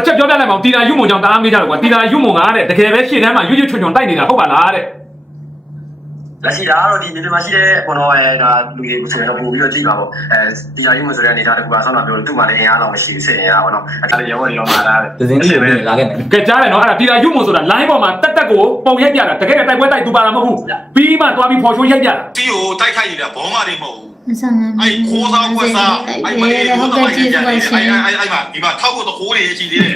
တစ်ချက်ပြောပြလိုက်ပါဦးတီတာယူမုံကြောင့်တအားမေးကြတယ်ကွာတီတာယူမုံကတဲ့တကယ်ပဲရှေ့တန်းမှာရွရွချွန်ချွန်တိုက်နေတာဟုတ်ပါလားတဲ့လက်ရှိဒါကတော့ဒီဒီမှာရှိတဲ့ဘောနော်အဲဒါလူတွေဆိုတော့ပို့ပြီးတော့ကြည့်ပါပေါ့အဲဒီလာယူမဆိုတဲ့အနေထားတကူကဆောင်းတာပြောလို့သူ့မှာလည်းအင်အားလောက်မရှိဘူးစိတ်အင်အားပေါ့နော်အဲဒါလည်းရောနေတော့မှာလားဒဇင်းကြီးပဲလာခဲ့မယ်ကဲကြားတယ်နော်အဲ့ဒါတီတာယူမုံဆိုတာ line ပေါ်မှာတက်တက်ကိုပုံရိုက်ပြတာတကယ်ကတိုက်ပွဲတိုက်သူပါတာမဟုတ်ဘူးပြီးမှသွားပြီးဖော်ချိုးရိုက်ပြတာတီကိုတိုက်ခိုက်နေတာဘောမာတွေမဟုတ်ဘူး အဆန်ငန်းအဲ့ခိုးစားကွက်စားအဲ့မလေးဟုတို့တ်တော့ကဲ့အဲ့ကြည့်အဲ့ဆိုပါရှင်အဲ့အဲ့မှာဒီမှာထောက်ဖို့တခိုးတွေရှိသေးတယ်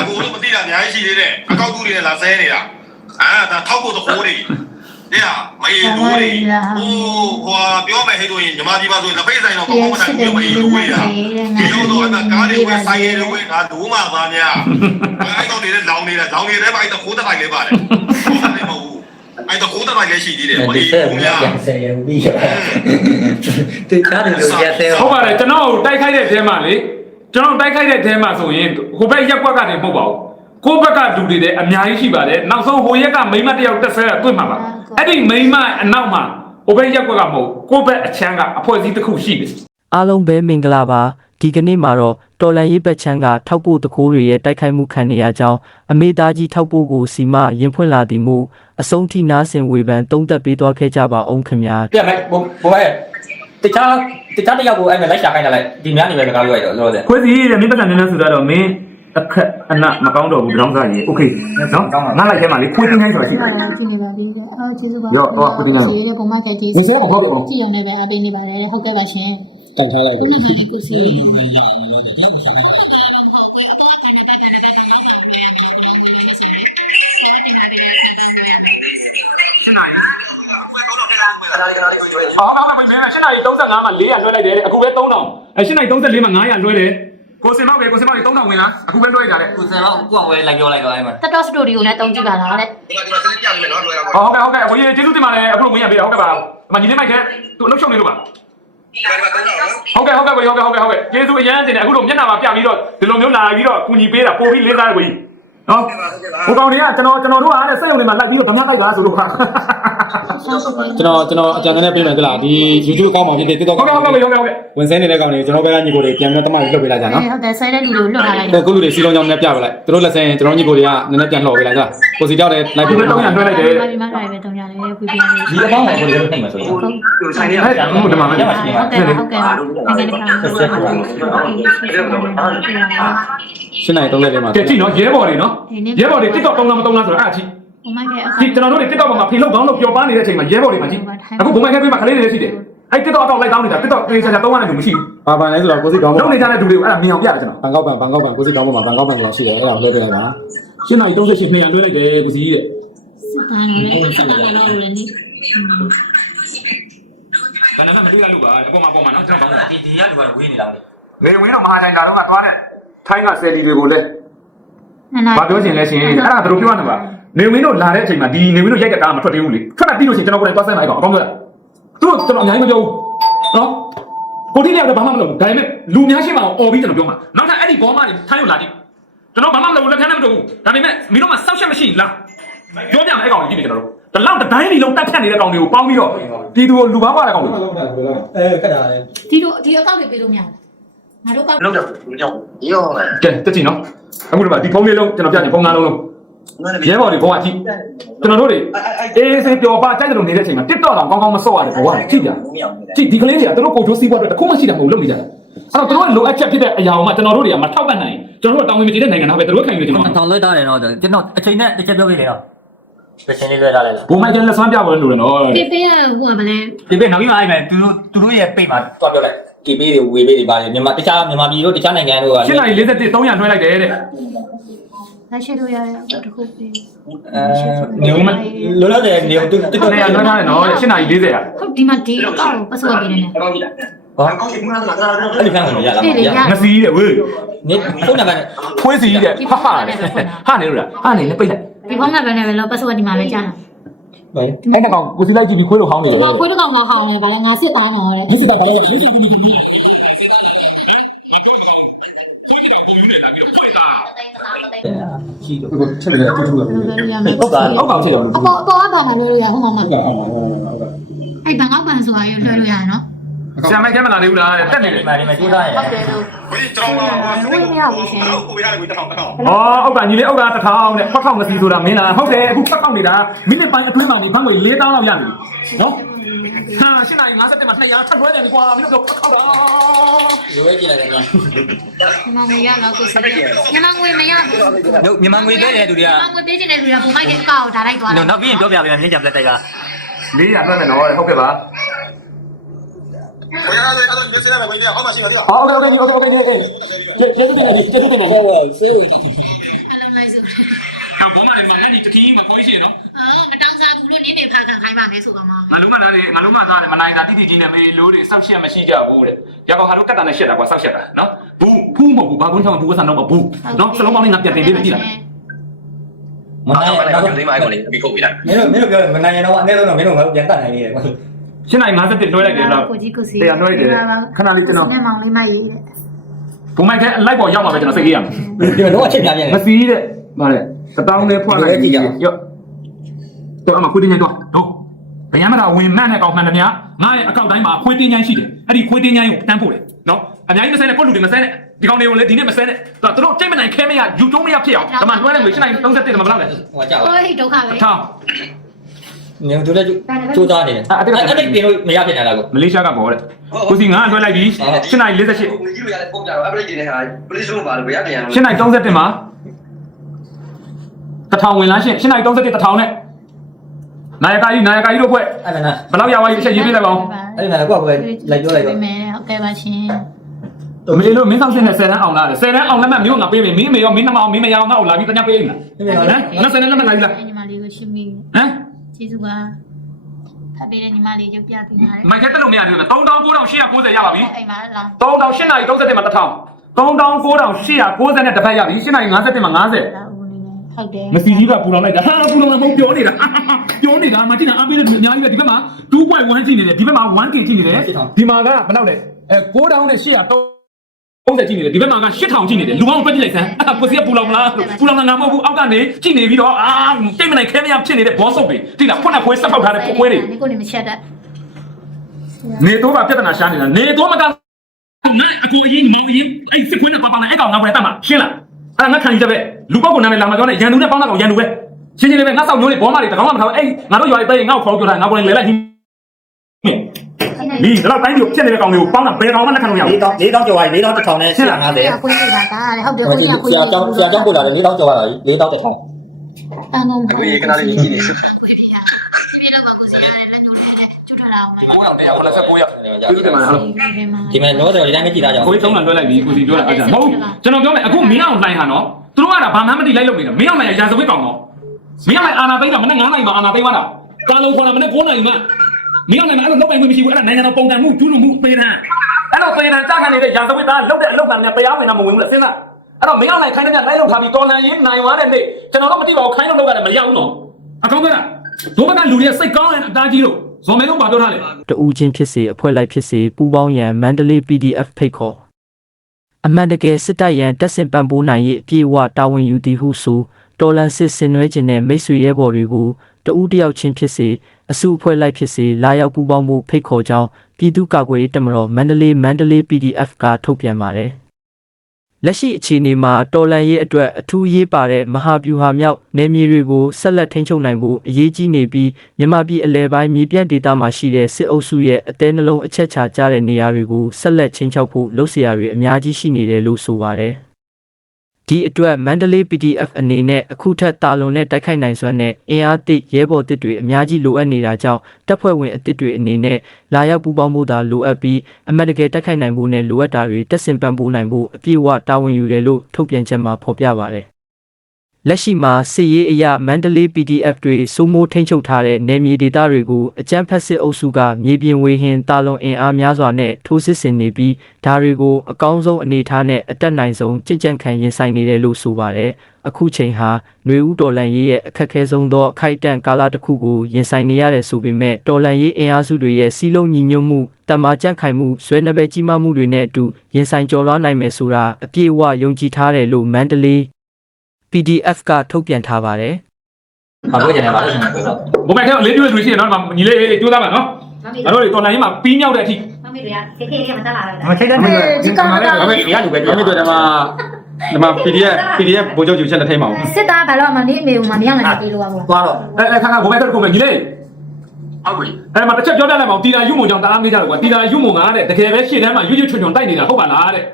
အကိုတို့မသိတာအများကြီးရှိသေးတယ်အကောက်ကူတွေလာဆဲနေတာအာဒါထောက်ဖို့တခိုးတွေတဲ့မေးလူတွေဟိုဟိုပြောမယ်ဟဲ့ဆိုရင်ညီမကြီးပါဆိုလက်ဖိတ်ဆိုင်တော့ကောင်းမှန်းပြောမေးလူတွေอ่ะဒီလိုတော့အဲ့ကားတွေဝယ်ဆိုင်ရတွေဝယ်ဒါဒိုးမှသားများအဲ့ကောင်တွေလည်းလောင်နေတယ်လောင်နေတယ်ဗျအဲ့တခိုးတက်လိုက်လေးပါတယ် ဟုတ်တယ်မဟုတ်ဘူးအဲ့တခိုးတက်လိုက်လေးရှိသေးတယ်ဒီမေးဆက်လူဘူးများပြန်ဆက်ရပြီးရတေချားတယ်လို့ရက်သေးဟုတ်ပါတယ်ကျွန်တော်တိုက်ခိုက်တဲ့အထဲမှာလေကျွန်တော်တိုက်ခိုက်တဲ့အထဲမှာဆိုရင်ဟိုဘက်ရက်ကွက်ကနေမဟုတ်ပါဘူးကိုယ့်ဘက်ကလူတွေလည်းအများကြီးရှိပါတယ်နောက်ဆုံးဟိုရက်ကမိမတစ်ယောက်တက်ဆဲတာတွေ့မှာပါအဲ့ဒီမိမအနောက်မှာဟိုဘက်ရက်ကွက်ကမဟုတ်ကိုယ့်ဘက်အချမ်းကအဖွဲ့အစည်းတစ်ခုရှိတယ်အားလုံးပဲမင်္ဂလာပါ ဒီကနေ့မှာတော့တော်လန်ရေးဘက်ချမ်းကထောက်ပို့တကိုးတွေရဲ့တိုက်ခိုက်မှုခံနေရကြောင်းအမေသားကြီးထောက်ပို့ကိုစီမရင်ဖွင့်လာသည်မို့အဆုံးထိနားဆင်ဝေဖန်တုံးသက်ပေးသွားခဲ့ကြပါအောင်ခင်ဗျာ ပြမယ်ဘိုးဘိုးရဲ့တခြားတခြားတယောက်ကိုအဲ့မဲ့လိုက်ရှာခိုင်းတာလိုက်ဒီများနေပဲကားပြောရတော့လို့တဲ့ ခွေးစီတဲ့မင်းပတ်စံနည်းနည်းဆိုတော့မင်းအခက်အနမကောင်းတော့ဘူးတောင်းစားကြီးโอเคနော်ငါလိုက်ထဲမှာလေခွေးတင်းတိုင်းဆိုတာရှိတယ် ကြည့်နေပါသေးတယ်အော်ကျေးဇူးပါ ရောတော့ခုတင်လာတော့ ဒီပုံမှန်ကြိုက်ကြည့် မစဲတော့ဟုတ်တယ်ဟုတ် ကြည့်ရုံနဲ့ပဲအတင်းနေပါတယ်ဟုတ်ကဲ့ပါရှင် တောင်းထားလိုက်ခုနကကိုစီခဏလေးခဏလေးကိုကျွေးဟောဟောမင်း8နာရီ35မှာ400လွှဲလိုက်တယ်အခုပဲ3000အဲ8နာရီ34မှာ900လွှဲတယ်ကိုစင်မောက်ပဲကိုစင်မောက်ကြီး3000ဝင်လားအခုပဲလွှဲကြတယ်ကိုစံတော့ကိုအောင်ဝဲလိုက်ပြောလိုက်တော့အဲ့မှာတက်တော့စတူဒီယိုနဲ့တုံးကြည့်ပါလားတဲ့ဒီမှာဒီမှာစနေပြမယ်နော်လွယ်ရပါဟောဟုတ်ကဲ့ဟုတ်ကဲ့အကိုကြီးကျေးဇူးတင်ပါတယ်အခုလိုဝင်ရပေးတာဟုတ်ကဲ့ပါအမညီလေးမိုက်ခဲသူအလုပ်ရှုံနေလို့ပါဒီမှာတော့နော် ဟုတ်ကဲ့ဟုတ်ကဲ့ကိုဟုတ်ကဲ့ဟုတ်ကဲ့ဟုတ်ကဲ့ကျေးဇူးအရမ်းတင်တယ်အခုလိုမျက်နှာမှာပြပြီးတော့ဒီလိုမျိုးလာပြီးတော့ကူညီပေးတာပို့ပြီးလေးစားရကိုကြီးနော်ဟိုကောင်တွေကကျွန်တော်ကျွန်တော်တို့အားနဲ့စက်ရုံတွေမှာလိုက်ပြီးတော့ဗမာတိုက်တာဆိုလို့ပါ ကျွန်တော်ကျွန်တော်အကြံနဲ့ပြင်မယ်သလားဒီ YouTube ကောင်းပါဖြစ်ဖြစ် TikTok ဟုတ်ကဲ့ဟုတ်ကဲ့ဟုတ်ကဲ့ဟုတ်ကဲ့ဝင်စင်းနေတဲ့ကောင်တွေကျွန်တော်ဘက်ကညီကိုတွေပြန်ပြီးတမတ်လွတ်ပေးလိုက်ကြနော်ဟုတ်တယ်ဆဲတဲ့လူတွေကိုလွတ်လာလိုက်တဲ့ကုလူတွေစီလုံးကြောင်းနဲ့ပြပေးလိုက်သူတို့လက်စင်းကျွန်တော်ညီကိုတွေကနည်းနည်းပြန်လှော်ပေးလိုက်ကြကိုစီတောက်တဲ့လိုက်ဒီပြီးပဲ300လွှဲလိုက်တယ်ဒီမှာတိုင်းပဲတုံးရတယ်ပြပြနေဒီအပေါင်းကိုကိုယ်နှိမ့်မှာဆိုရင်ဟုတ်ဒီဆိုင်ရဟဲ့ဟုတ်တယ်မှာကဲ့ပါဟုတ်ကဲ့ပါနိုင်ငံတကာဆက်ဆက်ပါရှင်းနိုင်30လေးမှာကဲကြည့်နော်ရဲဘော်တွေနော်ရဲဘော်တွေ TikTok တုံးလားမတုံးလားဆိုတော့အဲ့အကြည့် ဟိုမိုက်ကအခါဒီကျွန်တော်တို့တွေ TikTok ပေါ်မှာဖိလောက်ကောင်းလို့ပျော်ပါနေတဲ့အချိန်မှာရဲဘော်တွေမှာကြည့်အခုဘုံမိုက်ခဲပေးမှာကလေးတွေလည်းရှိတယ်အဲ့ TikTok အကောင့်လိုက်တောင်းနေတာ TikTok တေးချာချာတုံးရတဲ့လူမရှိဘူးဘာပန်လဲဆိုတော့ကိုစီကောင်းလုံးနေကြတဲ့လူတွေကိုအဲ့ဒါမြင်အောင်ပြတယ်ကျွန်တော်ဘန်ကောက်ပန်ဘန်ကောက်ပန်ကိုစီကောင်းပေါ်မှာဘန်ကောက်ပန်ဆိုတာရှိတယ်အဲ့ဒါကိုလွှဲပေးလိုက်ပါရှင်းနိုင်38 200လွှဲလိုက်တယ်ကိုစီတဲ့စစ်တမ်းလို့ဆက်လာတော့လို့လည်းဒါနဲ့မတွေ့ရလို့ပါအပေါ်မှာပေါ်မှာနော်ကျွန်တော်ကောင်းတယ်ဒီဒီကလူကဝေးနေလားမသိလေဝင်းတော့မဟာချိုင်တာတော့ကသွားတဲ့ထိုင်းကဆယ်လီတွေကိုလည်းနနာဘာပြောချင်လဲရှင်အဲ့ဒါတို့ပြောရမှာပါ နေမင်းတို့လာတဲ့အချိန်မှာဒီနေမင်းတို့ရိုက်တဲ့ကားမထွက်သေးဘူးလေထွက်တာပြီးလို့ရှိရင်ကျွန်တော်ကိုယ်တိုင်သွားဆိုင်မှာအကောင်အကောင်ပြောတာသူတို့ကျွန်တော်အများကြီးမပြောဘူးနော်ကိုတိလည်းတော့ဘာမှမလုပ်ဘူးဒါပေမဲ့လူများရှင်းမှာអော်ပြီးကျွန်တော်ပြောမှာနောက်ထပ်အဲ့ဒီဘောမတွေထိုင်းကိုလာကြည့်ကျွန်တော်ဘာမှမလုပ်ဘူးလက်ခံနဲ့မလုပ်ဘူးဒါပေမဲ့မင်းတို့မှစောက်ချက်မရှိလားပြောပြမယ်အဲ့ကောင်ကြီးကြည့်နေကျွန်တော်တို့တလောက်တိုင်းဒီလုံးတက်ဖြတ်နေတဲ့ကောင်တွေကိုပေါင်းပြီးတော့ဒီသူကိုလူဘာွားတဲ့ကောင်တွေအဲခက်တာလေဒီလိုဒီအကောင့်တွေပေးလို့မရဘူးငါတို့ကလုံးတော့ညောင်းရောမယ်ကဲတက်ကြည့်နော်အခုဒီမှာဒီဖုန်းလေးလုံးကျွန်တော်ပြချင်ဖုန်းသားလုံးလုံး ရဲဘော်တွေဘဝကြည့်ကျွန်တော်တို့တွေအေးစေးပျော်ပါကြိုက်တယ်လို့နေတဲ့အချိန်မှာ TikTok တော့ကောင်းကောင်းမဆော့ရတယ်ဘဝကြည့်ကြကြည့်ဒီကလေးတွေကသူတို့ကိုချိုးစီးပွားအတွက်တခုမှရှိတယ်မဟုတ်လုပ်နေကြတာအဲ့တော့သူတို့လိုအပ်ချက်ဖြစ်တဲ့အရာကိုမှကျွန်တော်တို့တွေကမထောက်ပံ့နိုင်ကျွန်တော်တို့တောင်းဝင်မကြည့်တဲ့နိုင်ငံသားပဲသူတို့ခံယူနေကျွန်တော်ထောင်လွှဲထားတယ်တော့ကျွန်တော်အချိန်နဲ့တစ်ချက်ပြောပေးတယ်တော့ပရှင်လေးလွှဲထားလိုက်လားဘုံမိုက်ကျန်လက်ဆွမ်းပြဖို့လို့နော်ဖေဖေကဟိုကမလဲဒီပေးနောက်ပြီးမှအဲ့မဲ့သူတို့သူတို့ရဲ့ပိတ်မှာတွားပြောလိုက်ကေပေးတွေဝေပေးတွေပါတယ်မြန်မာတခြားမြန်မာပြည်တို့တခြားနိုင်ငံတို့ကရှင်းနိုင်47 300နှွှဲလိုက်တယ်တဲ့ လက်ရှိလို့ရတဲ့တခုပေးအဲနေဦးမလောလောဆယ်နေဦးတူတူနေရာနှွှဲထားတယ်နော်ရှင်းနိုင်40อ่ะဟုတ်ဒီမှာဒီအကောင့်ကိုပတ်စဝတ်ပေးနေတယ်ကောင်းပြီလားဘာကောင်းပြီမလားလားလားအဲ့ဒီဖန်ကိုရလားမရငစီးတဲ့ဝေးနေဖုန်းနံပါတ်ဖွေးစီးတဲ့ဟာဟာဟာနေလို့လားဟာနေလည်းပိတ်လိုက်ဒီဖုန်းနံပါတ်နဲ့ပဲလို့ပတ်စဝတ်ဒီမှာပဲကြားတာဘယ်အဲ့ကောင်ကိုစီလိုက်ကြည့်ပြီးခွေးလို့ဟောင်းနေတယ်ဒီမှာခွေးတစ်ကောင်ကဟောင်းနေပါလေငါစစ်သားနော်တဲ့ဒီစပါဘာလို့လဲဒီစပါဒီဒီခွေးကြောင်ပုံယူနေလာပြီးတော့ဖွေးတာ ရှိတော့ချက်တယ်တူတူပဲဘယ်လိုရမလဲဟုတ်ပါဟုတ်ကောင်ချက်ကြောင်လို့အပေါ်အပေါ်ကဘာမှလွှဲလို့ရဟုတ်မှာမဟုတ်ကဲ့အောင်ပါဟုတ်ကဲ့အဲ့ဘန်ကောက်ပန်ဆိုတာရလွှဲလို့ရနော်ဟဆရာမိုက်ခဲမလာသေးဘူးလားတက်နေတယ်ဒီမှာဒီမှာကြိုးစားရဟုတ်တယ်လို့ဘယ်ကျွန်တော်ကစနေကိုကိုပေးရတယ်ကိုတောင်းတောင်း။အော်အောက်ကညီလေးအောက်ကတစ်ထောင်နဲ့ဖက်ခေါက်မစီဆိုတာမင်းလားဟုတ်တယ်အခုဖက်ခေါက်နေတာမိနစ်ပိုင်းအတွင်းမှာနေဘန်းငွေ၄တောင်းလောက်ရနေပြီနော်။ ဟာရှင်းနိုင်50မှာနှစ်ရာထပ်လွှဲတယ်ကွာမင်းတို့ခါပါရွေးကြည့်လိုက်မြန်မာငွေရတော့ကိုစတယ်မြန်မာငွေမရဘူးတို့မြန်မာငွေပေးတဲ့လူတွေကမြန်မာငွေပေးတဲ့လူတွေကပုံမိုက်ကအကောက်ကိုဒါလိုက်သွားတယ်နောက်ပြီးရင်ပြောပြပေးမယ်မြင်းကြံပလက်တိုက်ကလေးရာလွှဲမယ်နော်ဟုတ်ကဲ့ပါ我要要要，你们谁来买回去？好嘛，行了，对吧？好，OK OK OK OK OK OK，这这是哪里？这是哪里？我谁为的？他弄来是。他宝马的嘛，那你就听嘛，可以些喏。 နော်အော်မတောင်းစားဘူးလို့နင်းနေဖာခံခိုင်းပါမယ်ဆိုတော့မှ။ငါလုံးမသားတွေငါလုံးမသားတွေမနိုင်တာတိတိကြီးနဲ့မေးလို့တွေစောက်ရှက်မရှိကြဘူးတဲ့။ရကောင်ဟာတို့ကတ်တာနဲ့ရှက်တာကွာစောက်ရှက်တာနော်။ဘူးဖူးမဟုတ်ဘူးဘာကွန်းချောင်းဘူးကစားတော့မဘူး။နော်စလုံးပေါင်းလေးငါပြန်တင်ပေးမယ်ကြည့်လားမနိုင်တော့တော့တော့ဒီမိုင်းကိုလေပြီးခုတ်ပြလိုက်မင်းတို့မင်းတို့ပြောမနိုင်ရင်တော့အနည်းဆုံးတော့မင်းတို့ငါတို့ပြန်တတ်နိုင်နေတယ်ကွာရှင်းနိုင်50တွဲလိုက်တယ်တော့ကိုကြီးကိုစီတရားနှွှဲတယ်ခဏလေးကျွန်တော်နဲ့မောင်လေးမရေးတဲ့ဘုံမိုက်ခဲလိုက်ပေါ်ရောက်မှာပဲကျွန်တော်စိတ်ကြီးရမယ်ဒီမှာတော့အချက်ပြပြနေမစီးတဲ့ဗါလေတပေါင်းလေးဖွက်လိုက်ရော့ တော်အမခွေးတင်းညိုင်းတော့နော်ဘယံမတာဝင်မှတ်တဲ့ကောင်မှန်တယ်များငါရဲ့အကောက်တိုင်းမှာခွေးတင်းညိုင်းရှိတယ်အဲ့ဒီခွေးတင်းညိုင်းကိုတန်းဖို့တယ်နော်အများကြီးမဆဲနဲ့ပုတ်လူတွေမဆဲနဲ့ဒီကောင်တွေကိုလည်းဒီနေ့မဆဲနဲ့သူတို့တိတ်မနိုင်ခဲမရယူတုံးမရဖြစ်အောင်ဓမ္မလွှဲလိုက်ငွေရှင်းနိုင်31ဓမ္မဘလောက်လဲဟိုကကြောက်ဟိုဟိဒုက္ခပဲထောင်းညတို့လည်းကြိုးစားနေတယ်အဲ့ဒါတိတ်ပြင်လို့မရဖြစ်နေတာကိုမလေးရှားကပေါ်တယ်ကိုစီငါလွှဲလိုက်ပြီ7နိုင်48ကိုကြီးလို့ရတယ်ပုံကြတော့ average တွေဟာ please လို့ပါလို့ဘယ်ရပြန်ရလို့7နိုင်31မှာတထောင်ဝင်လားရှင်7နိုင်31တထောင်နဲ့ နာယကကြီးနာယကကြီးတို့ဖွဲ့အဲ့ဒါနာဘယ်လောက်ရသွားပြီတစ်ချက်ရေးပြလိုက်ပါဦးအဲ့ဒီမှာကိုကပဲလိုက်ပြောလိုက်တော့မယ်ဟုတ်ကဲ့ပါရှင်မလေးလို့မင်းဆောင်စင်းနဲ့10တန်းအောင်လား10တန်းအောင်လက်မှတ်မျိုးငါပေးမယ်မင်းမေရောမင်းနှမအောင်မင်းမရအောင်ငါ့ကိုလာပြီးတ냐ပေးလိုက်လားဟမ်ငါ10တန်းလက်မှတ်လာပြီလားညီမလေးကိုရှင်းပြီးဟမ်ကျေးဇူးပါဖတ်ပေးတဲ့ညီမလေးရုပ်ပြပေးပါတယ်မိုက်ခဲတက်လို့မရသေးဘူးလား3990ရပါပြီအိမ်မှာလား38နိုင်31မှာ1000 3990နဲ့တစ်ဖက်ရပြီ8နိုင်51မှာ50လာဦးနေနေ ဟုတ်တယ် မစီကြီးကပူလောင်လိုက်တာဟာပူလောင်မှာမဟုတ်ပြောနေတာပြောနေတာမကြည့်တာအားပေးတဲ့လူအများကြီးပဲဒီဘက်မှာ2.1ကြည့်နေတယ်ဒီဘက်မှာ 1k ကြည့်နေတယ်ဒီမှာကဘယ်လောက်လဲအဲ9000နဲ့800 30ကြည့်နေတယ်ဒီဘက်မှာက8000ကြည့်နေတယ်လူပေါင်းတွက်ကြည့်လိုက်စမ်းအဲ့ဒါကိုစီကပူလောင်လားပူလောင်တာငါမဟုတ်ဘူးအောက်ကနေကြည့်နေပြီးတော့အာတိတ်မနိုင်ခဲမရဖြစ်နေတဲ့ဘောဆုပ်တွေတိလားဖွင့်တဲ့ခွေးဆက်ပေါက်ထားတဲ့ခွေးတွေဒီကိုနေမချက်တတ်နေတော့ကပြဿနာရှာနေတာနေတော့မကအကူအရင်မောင်ရင်အဲ့စစ်ခွေးနဲ့ပါပါနဲ့အဲ့ကောင်ငါပဲတတ်မှာရှင်းလားအဲ့ငါခံကြပဲ လူပုဂ္ဂိုလ်နာမည်လာမပြောနဲ့ရန်သူနဲ့ပေါင်းတဲ့ကောင်ရန်သူပဲရှင်းရှင်းလေးပဲငါဆောက်မျိုးလေးဘောမတွေတကောင်မှမထားဘူးအဲ့ငါတို့ရွာလေးပဲငါ့ကိုခေါ်ပြောတာငါကိုလည်းလဲလိုက်ဒီတော့တိုင်းကိုပြက်နေတဲ့ကောင်တွေကိုပေါင်းတာဘယ်ကောင်မှလက်ခံလို့ရဘူး၄တောင်း၄တောင်းကျော်သွားပြီ၄တောင်းတစ်ထောင်နဲ့850ကိုကြီးတာဒါဟုတ်တယ်ကိုကြီးကကိုဆကြီးရာကျောင်းဆရာကျောင်းပို့လာတယ်၄တောင်းကျော်သွားတာ၄တောင်းတစ်ထောင်အန်နော်အခုရေကနာလေးကြည့်နေပြေတော့ကိုစီရတယ်လက်ညှိုးလေးနဲ့ကျွတ်ထားတာအောင်မယ်ဟုတ်တယ်ဟုတ်လားကိုရဒီမှာဟုတ်ဒီမှာဒီမှာတော့ဒီတိုင်းမကြည့်တာကြောင့်ကိုကြီးသုံးလလွှဲလိုက်ပြီကိုစီပြောတာအဲ့ဒါမဟုတ်ကျွန်တော်ပြောမယ်အခုမင်းအောင်လှိုင်းဟာနော် သူတို့ကဘာမှမတိလိုက်လို့နေတာမင်းအောင်လှိုင်းရာဇဝတ်ကောင်နော်မင်းအောင်လှိုင်းအာနာသိမ်းတာမနေ့9နိုင်မှာအာနာသိမ်းသွားတာကာလုံးခေါ်တာမနေ့9နိုင်မှာမင်းအောင်လှိုင်းမှာအဲ့လိုလောက်ပိုင်ခွင့်မရှိဘူးအဲ့ဒါနိုင်ငံတော်ပုံတန်မှုကျူးလွန်မှုပေတံအဲ့လိုပေတံကြားခံနေတဲ့ရာဇဝတ်သားလောက်တဲ့အလုပ်ကလည်းတရားဝင်တာမဝင်ဘူးလားစဉ်းစားအဲ့တော့မင်းအောင်လှိုင်းခိုင်းတဲ့လိုက်လို့ထားပြီးတော်လန်ရေးနိုင်သွားတဲ့နေ့ကျွန်တော်တို့မတိပါဘူးခိုင်းလို့လုပ်ရတယ်မရဘူးနော်အကောင်းကလားဒုဘကလူတွေစိတ်ကောင်းတဲ့အသားကြီးလို့ဇော်မဲလုံးပါပြောထားလေတဦးချင်းဖြစ်စေအဖွဲ့လိုက်ဖြစ်စေပူးပေါင်းရန်မန္တလေး PDF ဖိတ်ခေါ် အမှန်တကယ်စစ်တပ်ရန်တက်ဆင်ပံ့ပိုးနိုင်ရေးအပြည့်အဝတာဝန်ယူသည်ဟုဆိုတော်လန်စစ်ဆင်နွှဲခြင်းနဲ့မိတ်ဆွေရဲဘော်တွေကိုတဦးတယောက်ချင်းဖြစ်စေအစုအဖွဲ့လိုက်ဖြစ်စေလာရောက်ပူးပေါင်းမှုဖိတ်ခေါ်ကြောင်းပြည်သူ့ကာကွယ်ရေးတပ်မတော်မန္တလေးမန္တလေး PDF ကထုတ်ပြန်ပါတယ် လက်ရှိအခြေအနေမှာတော်လန်ရေးအတွက်အထူးရေးပါတဲ့မဟာဗျူဟာမြောက်နယ်မြေတွေကိုဆက်လက်ထိန်းချုပ်နိုင်ဖို့အရေးကြီးနေပြီးမြန်မာပြည်အလဲပိုင်းမြေပြန့်ဒေသမှာရှိတဲ့စစ်အုပ်စုရဲ့အသေးနှလုံးအချက်ချကြတဲ့နေရာတွေကိုဆက်လက်ချင်းချောက်ဖို့လှုပ်ရှားတွေအများကြီးရှိနေတယ်လို့ဆိုပါတယ်။ ဒီအတွက်မန္တလေး PDF အနေနဲ့အခုထက်တာလွန်တဲ့တိုက်ခိုက်နိုင်စွမ်းနဲ့အင်အားသစ်ရဲဘော်တစ်တွေအများကြီးလိုအပ်နေတာကြောင့်တပ်ဖွဲ့ဝင်အသစ်တွေအနေနဲ့လာရောက်ပူးပေါင်းဖို့သာလိုအပ်ပြီးအမတ်တကယ်တိုက်ခိုက်နိုင်ဖို့နဲ့လိုအပ်တာတွေတက်ဆင်ပံ့ပိုးနိုင်ဖို့အပြည့်အဝတာဝန်ယူတယ်လို့ထုတ်ပြန်ချက်မှာဖော်ပြပါတယ်။ လက်ရှိမှာစစ်ရေးအရမန္တလေး PDF တွေစိုးမိုးထိန်းချုပ်ထားတဲ့နယ်မြေဒေသတွေကိုအကြမ်းဖက်စစ်အုပ်စုကမြေပြင်ဝေဟင်တာလွန်အင်အားများစွာနဲ့ထိုးစစ်ဆင်နေပြီးဒါတွေကိုအကောင်းဆုံးအနေအထားနဲ့အတက်နိုင်ဆုံးကြင်ကြံခံရင်ဆိုင်နေတယ်လို့ဆိုပါတယ်။အခုချိန်ဟာຫນွေဦးတော်လန်ရေးရဲ့အခက်အခဲဆုံးသောအခိုက်အတန့်ကာလတစ်ခုကိုရင်ဆိုင်နေရတယ်ဆိုပေမဲ့တော်လန်ရေးအင်အားစုတွေရဲ့စီးလုံးညီညွတ်မှုတမ္မာကြန့်ခိုင်မှုဆွဲနှပဲကြီးမားမှုတွေနဲ့အတူရင်ဆိုင်ကျော်လွှားနိုင်မယ်ဆိုတာအပြည့်အဝယုံကြည်ထားတယ်လို့မန္တလေး PDF ကထုတ်ပြန်ထားပါတယ်။ဘာပြောချင်လဲဘာလို့ရှင်လဲဆိုတော့ဘုံမိုက်ထဲအလေးပြုတဲ့လူရှိရင်တော့ညီလေးကြိုးစားပါနော်ငါတို့တွေတော်လိုင်းရေးမှာပြီးမြောက်တဲ့အထိမမေတွေကခေခေလေးကမတက်လာတော့မထိတ်တဲ့ဒီကောင်ကဒါပေမဲ့ရလူပဲအဲ့ဒီတော့ဒီမှာဒီမှာ PDF PDF ဘိုးချုပ်ကြီးချက်လက်ထိတ်မှာစစ်သားဘာလို့မှနေအမေကမှမရနိုင်သေးလို့ပါဘူးသွားတော့အဲအဲခါခါဘုံမဲ့တော့ကိုမယ်ညီလေးဟုတ်ပြီအဲ့မှာတစ်ချက်ပြောပြလိုက်ပါဦးတီတာယူမုံကြောင့်တအားမေးကြတယ်ကွာတီတာယူမုံကတဲ့တကယ်ပဲရှေ့တန်းမှာရွရွချွန်ချွန်တိုက်နေတာဟုတ်ပါလားတဲ့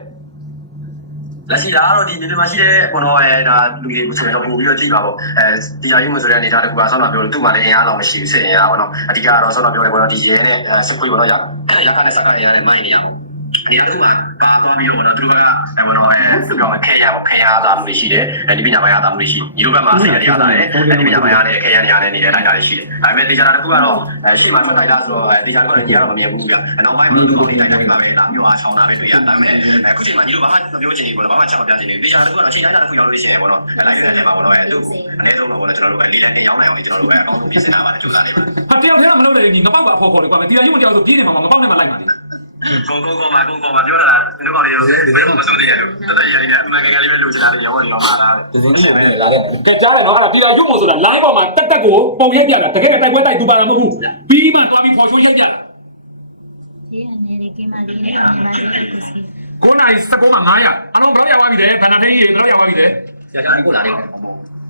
လက်ရှိဒါကတော့ဒီနေမှာရှိတဲ့ဘောနော်အဲဒါလူတွေဆိုရင်တော့ပို့ပြီးတော့ကြည့်ပါပေါ့အဲဒီယာရုံးဆိုတဲ့အနေထားတကူကဆောင်းတော့ပြောလို့သူ့မှာလည်းအင်အားတော့မရှိဘူးစိတ်အင်အားပေါ့နော်အဓိကတော့ဆောင်းတော့ပြောတယ်ဘောနော်ဒီရဲနဲ့စခွေးဘောနော်ရရခါနဲ့စကားရတဲ့မိုင်းနေရပေါ့ ဒီအတူမှာပါသွားပြီးတော့ဘောနော်သူတို့ကဘောနော်အဲသူကခဲရပေါ့ခဲရလာမှုရှိတယ်အဲဒီပညာပိုင်းရတာမှုရှိဒီလိုဘက်မှာဆေးရရတာတယ်အဲဒီပညာပိုင်းရတဲ့ခဲရနေရတဲ့နေတဲ့တိုင်းတာရှိတယ်ဒါပေမဲ့တေချာတာတကူကတော့ရှေ့မှာထွက်လိုက်တာဆိုတော့တေချာကတော့ညီကတော့မမြင်ဘူးဗျနောက်ပိုင်းမှာသူတို့နေတိုင်းတိုင်းမှာပဲလာမျိုးအားဆောင်တာပဲတွေ့ရဒါပေမဲ့အခုချိန်မှာညီတို့ဘာမှမပြောချင်ဘူးဘောနော်ဘာမှချက်မပြချင်ဘူးတေချာတကူကတော့ချိန်တိုင်းတာတကူရောက်လို့ရှိရင်ဘောနော်လိုက်တဲ့နေရာမှာဘောနော်အဲသူအနည်းဆုံးတော့ဘောနော်ကျွန်တော်တို့ကလေးလက်တင်ရောက်နိုင်အောင်ကျွန်တော်တို့ကအကောင့်ကိုပြင်ဆင်ထားပါတယ်ကြိုးစားနေပါဟာတယောက်တည်းကမလုပ်နိုင်ဘူးညီငပောက်ကအဖော်ခေါ်တယ်ကွာတီတာယူမုံကြောင့်ဆိုပြေးနေမှာငပောက်နဲ့မှလိုက်မှာလေ ကိုကိုကိုမကိုကိုမပြောတာဒီကောင်လေးဘယ်မှာမစိုးနေရလို့တတရရအမှန်ကန်လေးပဲလို့ချတာလေးရောနေတော့မှာလားသူတို့ရှိနေလာခဲ့တယ်ကကြားတယ်နော်အဲ့ဒါတီတာယူမုံဆိုတာ line ပေါ်မှာတက်တက်ကိုပုံရိုက်ပြတာတကယ်တိုက်ပွဲတိုက်သူပါတာမဟုတ်ဘူးပြီးမှသွားပြီးဖော်ချိုးရိုက်ပြတာဒီအနေနဲ့ကိမလေးနဲ့အနေနဲ့ကိုစီ9နိုင်19မှာ900အလုံးဘယ်လောက်ရသွားပြီလဲခန္ဓာထိန်းကြီးဘယ်လောက်ရသွားပြီလဲရရကိုလာနေတယ်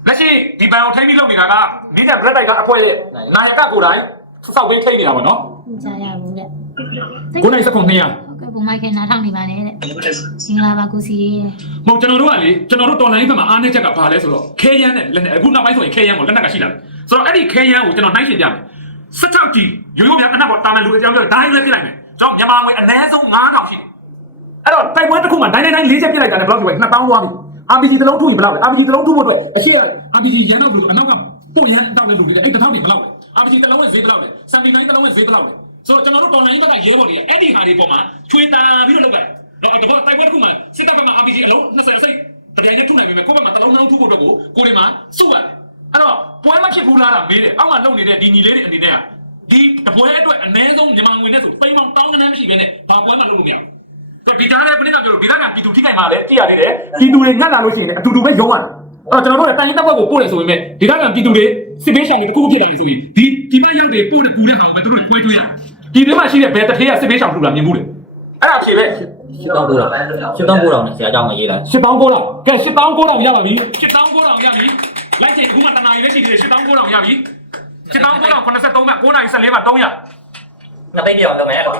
လက်ရှိဒီဘန်ကိုထိန်းပြီးလုပ်နေတာကမိတဲ့ red light ကအဖွဲရဲ့နာယကကိုယ်တိုင်စောက်ပေးထိန်းနေတာပေါ့နော်ကြားရဘူးတဲ့ 9နိုင်19 200ဟုတ်ကဲ့ဘုံမိုက်ခဲနားထောင်နေပါနဲ့တဲ့စင်္ဂလာပါကိုစီရဲ့မဟုတ်ကျွန်တော်တို့ကလေကျွန်တော်တို့တော်လိုင်းဘက်မှာအားနည်းချက်ကဘာလဲဆိုတော့ခဲရမ်းနဲ့လက်နဲ့အခုနောက်ပိုင်းဆိုရင်ခဲရမ်းကိုလက်နက်ကရှိလာတယ်ဆိုတော့အဲ့ဒီခဲရမ်းကိုကျွန်တော်နှိုင်းရှင်ပြမယ်16တီရိုးရိုးများအနက်ပေါ်တာမန်လူအကြောင်းပြောဒိုင်းလဲပြလိုက်မယ်ကျွန်တော်မြန်မာငွေအနည်းဆုံး9000ရှိတယ်အဲ့တော့တိုက်ပွဲတစ်ခုမှာဒိုင်းဒိုင်းဒိုင်း၄ချက်ပြလိုက်တာနဲ့ဘယ်လောက်ကြီးပဲ2000သွားပြီ RPG တစ်လုံးထုရင်ဘယ်လောက်လဲ RPG တစ်လုံးထုဖို့အတွက်အရှိ RPG ရန်တော့လူအနောက်ကပို့ရန်တောက်တဲ့လူတွေအဲ့တစ်ထောင်နေဘယ်လောက်လဲ RPG တစ်လုံးရဲ့ဈေးဘယ်လောက်လဲ 79တစ်လုံးရဲ့ဈေးဘယ်လောက်လဲ ဆိုတော့ကျွန်တော်တို့တော်လိုင်းဘက်ကရဲဘော်တွေကအဲ့ဒီဟာတွေပေါ်မှာချွေတာပြီးတော့လုပ်တယ်တော့အဲ့တော့တိုက်ပွဲတစ်ခုမှာစစ်တပ်ဘက်မှာ RPG အလုံး20စိတ်တကယ်ကြီးထုနိုင်ပြီမဲ့ကိုယ့်ဘက်မှာတစ်လုံးနှောင်းထုဖို့အတွက်ကိုကိုယ်တွေမှာစုရတယ်အဲ့တော့ပွဲမဖြစ်ဘူးလားလားမေးတယ်အောက်မှာလုံနေတဲ့ဒီညီလေးတွေအနေနဲ့ကဒီတပွဲအတွက်အနည်းဆုံးမြန်မာငွေနဲ့ဆိုပိန်းပေါင်းတောင်းတန်းမရှိဘဲနဲ့ဘာပွဲမှလုပ်လို့မရဘူးဒီကြားထဲကဘယ်နဲ့ပြောလို့ဒီကကပြည်သူထိခိုက်မှာလဲကြည့်ရသေးတယ်ပြည်သူတွေငတ်လာလို့ရှိရင်အတူတူပဲရုံးရတယ်အဲ့တော့ကျွန်တော်တို့တိုင်းတပ်ဖွဲ့ကိုပို့တယ်ဆိုပေမဲ့ဒီကကပြည်သူတွေစစ်ပေးရှောင်တွေတခုခုဖြစ်လာပြီဆိုရင်ဒီဒီဘက်ရောက်တွေပို့တဲ့ပူတဲ့ဟာကိုပဲသူတို့ခွဲတွေးရ ဒီထဲမှာရှိတဲ့ဘယ်တစ်ထေးကစစ်ပေးရှောင်ထူတာမြင်ဘူးလေအဲ့ဒါဖြေပဲရှစ်တောင်းကိုတော့ရှစ်တောင်းကိုတော့ဆရာကြောင့်မရေးလိုက်ရှစ်ပေါင်းကိုတော့ကဲရှစ်ပေါင်းကိုတော့ရပါပြီရှစ်ပေါင်းကိုတော့ရပြီလိုက်ချင်အခုမှတနာရီလည်းရှိသေးတယ်ရှစ်ပေါင်းကိုတော့ရပြီရှစ်ပေါင်းကိုတော့83မှ9နိုင်14မှ300နှစ်သိန်းပြောင်းလုပ်မယ်လို့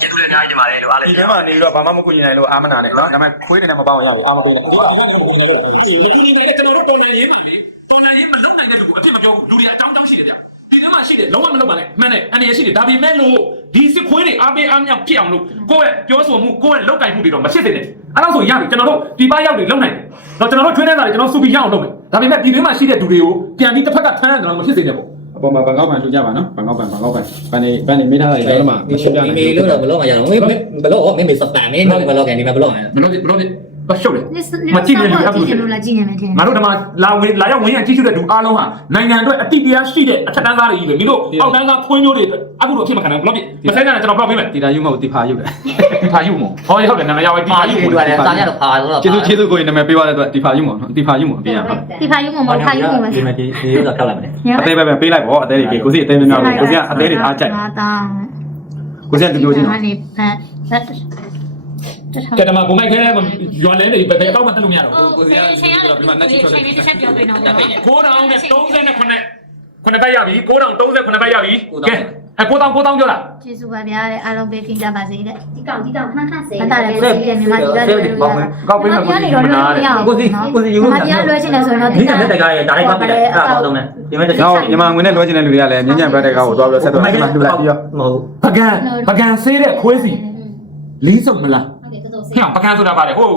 ကျေးဇူးလည်းအများကြီးတင်ပါတယ်လို့အားလည်းဒီထဲမှာနေပြီးတော့ဘာမှမကူညီနိုင်လို့အာမနာနဲ့နော်ဒါပေမဲ့ခွေးနေနဲ့မပေါအောင်ရဘူးအာမပေးနဲ့ဟိုကဘာမှမလုပ်ဘူးလို့ဒီလိုနေကျွန်တော်တို့တော်နေရေးပါလေတော်နေရေးမလုပ်နိုင်တဲ့လူကအဖြစ်မပြောဘူးလူတွေအတောင်းတောင်းရှိတယ်ဗျဒီ ထဲမှာရှိတယ်လုံးဝမလုပ်ပါနဲ့မှန်တယ်အနေရရှိတယ်ဒါပေမဲ့လို့ဒီစစ်ခွေးတွေအားပေးအားမြောက်ဖြစ်အောင်လို့ကိုယ့်ရဲ့ပြောဆိုမှုကိုယ့်ရဲ့လောက်ကင်မှုတွေတော့မဖြစ်သင့်နဲ့အဲ့တော့ဆိုရပြီကျွန်တော်တို့ဒီပရောက်တွေလုံနိုင်တယ်တော့ကျွန်တော်တို့ထွေးနေတာတွေကျွန်တော်စူပီရအောင်လုပ်မယ်ဒါပေမဲ့ဒီထဲမှာရှိတဲ့လူတွေကိုပြန်ပြီးတစ်ဖက်ကထမ်းတယ်တော့မဖြစ်စေနဲ့ပေါ့အပေါ်မှာဘန်ကောက်ပန်လှူကြပါနော်ဘန်ကောက်ပန်ဘန်ကောက်ပန်ဘန်နေဘန်နေမိထားတာတွေတော့မှမရှင်းပြနိုင်မေလို့တော့ဘလို့မရတော့မေဘလို့မေမေစတန်မေနော်ဘလို့ကန်ဒီမှာဘလို့မလို့ဘလို့ ဘာရှုပ်လဲမကြည့်နေလို့ကြည့်နေလို့လာကြည့်နေမယ်ထင်ငါတို့ဒီမှာလာဝင်လာရောက်ဝင်ရကြည့်ရှုတဲ့လူအားလုံးဟာနိုင်ငံအတွက်အတိတရားရှိတဲ့အထက်တန်းသားတွေကြီးပဲမင်းတို့အောက်တန်းသားခွင်းမျိုးတွေအတွက်အခုတော့အဖြစ်မခံနိုင်ဘူးဘလို့ပြမဆိုင်တဲ့ကျွန်တော်ဘလို့ပေးမယ်တီတာယူမဟုတ်တီဖာယူတယ်ဒီဖာယူမို့ဟောရဟုတ်တယ်နာမည်ရောက်ပြီဖာယူမို့တူရတယ်တာရတော့ဖာတော့ကျေးဇူးကျေးဇူးကိုနာမည်ပေးသွားတဲ့အတွက်တီဖာယူမဟုတ်တီဖာယူမဟုတ်ပေးရမှာဒီဖာယူမမဖာယူမမဒီမှာဒီဒီတော့ထောက်လိုက်မယ်အသေးပဲပဲပေးလိုက်ပေါ့အသေးတွေကကိုစီအသေးများများကိုစီကအသေးတွေအားကြိုက်တာတာကိုစီကတူတူချင်းဟာနေဖ က်ဖက်ကဲတမဘုံမိုက်ခဲရွာလဲနေဘယ်တော့မှတက်လို့မရတော့ကိုစီရဲ့ချိန်ရတော့ဒီမှာနဲ့ချက်တစ်ချက်ပြောပေးတော့ဘူး9000နဲ့39ခုနှစ်ပတ်ရပြီ9000 39ပတ်ရပြီကဲအဲ9000 9000ပြောလားကျေးဇူးပါဗျာတဲ့အားလုံးပဲခင်ကြပါစေတဲ့ဒီကောင်ဒီကောင်ခဏခဏစေမတားလည်းကိုစီရဲ့မြန်မာပြည်သားတွေလို့ရတာကိုစီကိုစီယူမှာတရားလွှဲချင်တယ်ဆိုတော့ဒီကနေ့တကယ်ဒါလိုက်ပါပြတယ်အဲ့ဒါတော့မယ်ဒီမဲ့တနောက်မြန်မာငွေနဲ့လွှဲချင်တဲ့လူတွေကလည်းမြင်းညံဘက်တဲ့ကောက်ကိုသွားပြီးဆက်တော့ဒီမှာလှူလိုက်ပြီးတော့မဟုတ်ပကံပကံဆေးတဲ့ခွေးစီလင်းစုံမလား ဟုတ်ကဲ့တော်တော်စေဟဲ့ပကံဆိုတာပါလေဟုတ်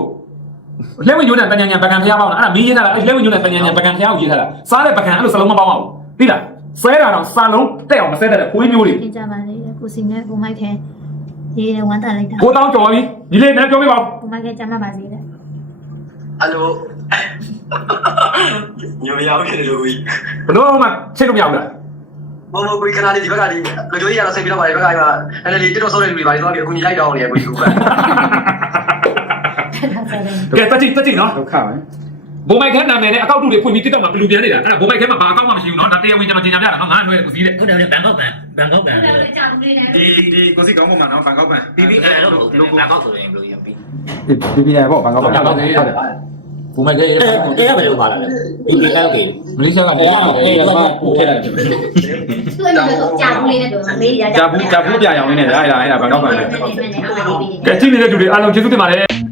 လက်ဝင်ညိုးနဲ့တညာညာပကံဖျားပေါင်းလားအဲ့ဒါမင်းရေးထားတာအဲ့လက်ဝင်ညိုးနဲ့တညာညာပကံဖျားကိုရေးထားတာစားတဲ့ပကံအဲ့လိုစလုံးမပေါင်းအောင်သိလားဆွဲတာတော့စာလုံးတက်အောင်မဆဲတဲ့ခွေးမျိုးတွေခင်ကြပါစေတဲ့ကိုစီနဲ့ကိုမိုက်ခဲရေးဝမ်းတာလိုက်တာ9000ကျော်ပြီဒီလေးနဲ့ပြောပြပါဦးကိုမိုက်ခဲကြမ်းပါစေတဲ့ဟယ်လိုညိုရောက်နေလို့ကိုကြီးဘလို့မှချိန်လို့မရဘူးလားဘုံဘုံကိုခဏလေးဒီဘက်ကဒီလူတို့ကြီးကတော့စိတ်ပြီးတော့ပါတယ်ဘက်ကကအဲ့ဒါလေးတက်တော့ဆောတဲ့လူတွေပါတယ်သွားပြီးအခုညီလိုက်တော့နေရကိုကြီးကဒါဆိုရင် ကဲတက်ကြည့်တက်ကြည့်နော်ဒုက္ခပဲဘုံမိုက်ခဲနာမည်နဲ့အကောက်တူတွေဖွင့်ပြီးတိတော့မှဘလူပြန်နေတာအဲ့ဒါဘုံမိုက်ခဲမှာဘာအကောက်မှမရှိဘူးနော်ဒါတရားဝင်ကျွန်တော်ညင်ညာပြတာနော်ငါ့အနှွဲကိုစီးတဲ့ဟုတ်တယ်ဟုတ်တယ်ဘန်ကောက်ဘန်ဘန်ကောက်ဘန်ဟုတ်တယ်ကြာဘူးလေးလဲဒီဒီကိုစီကောင်းပေါ်မှာနော်ဘန်ကောက်ဘန် PPL လို့လိုဘန်ကောက်ဆိုရင်ဘလူပြန်ပြီ PPL ပေါ့ဘန်ကောက်ဘန်ဟုတ်တယ်ဘုံမိုက်ခဲရဲ့တဲ့ရပဲလို့ပါလာတယ် PPL ကမလေးရှားကနေအဲ့ဒါပို့ထည့်လိုက်တယ်သူအဲ့လိုဆိုကြာဘူးလေးနဲ့တော့မမေးရကြာဘူးကြာဘူးပြရအောင်လေးနဲ့ဒါအဲ့ဒါအဲ့ဒါဘန်ကောက်ဘန်ကဲကြည့်နေတဲ့သူတွေအားလုံးကျေးဇူးတင်ပါတယ်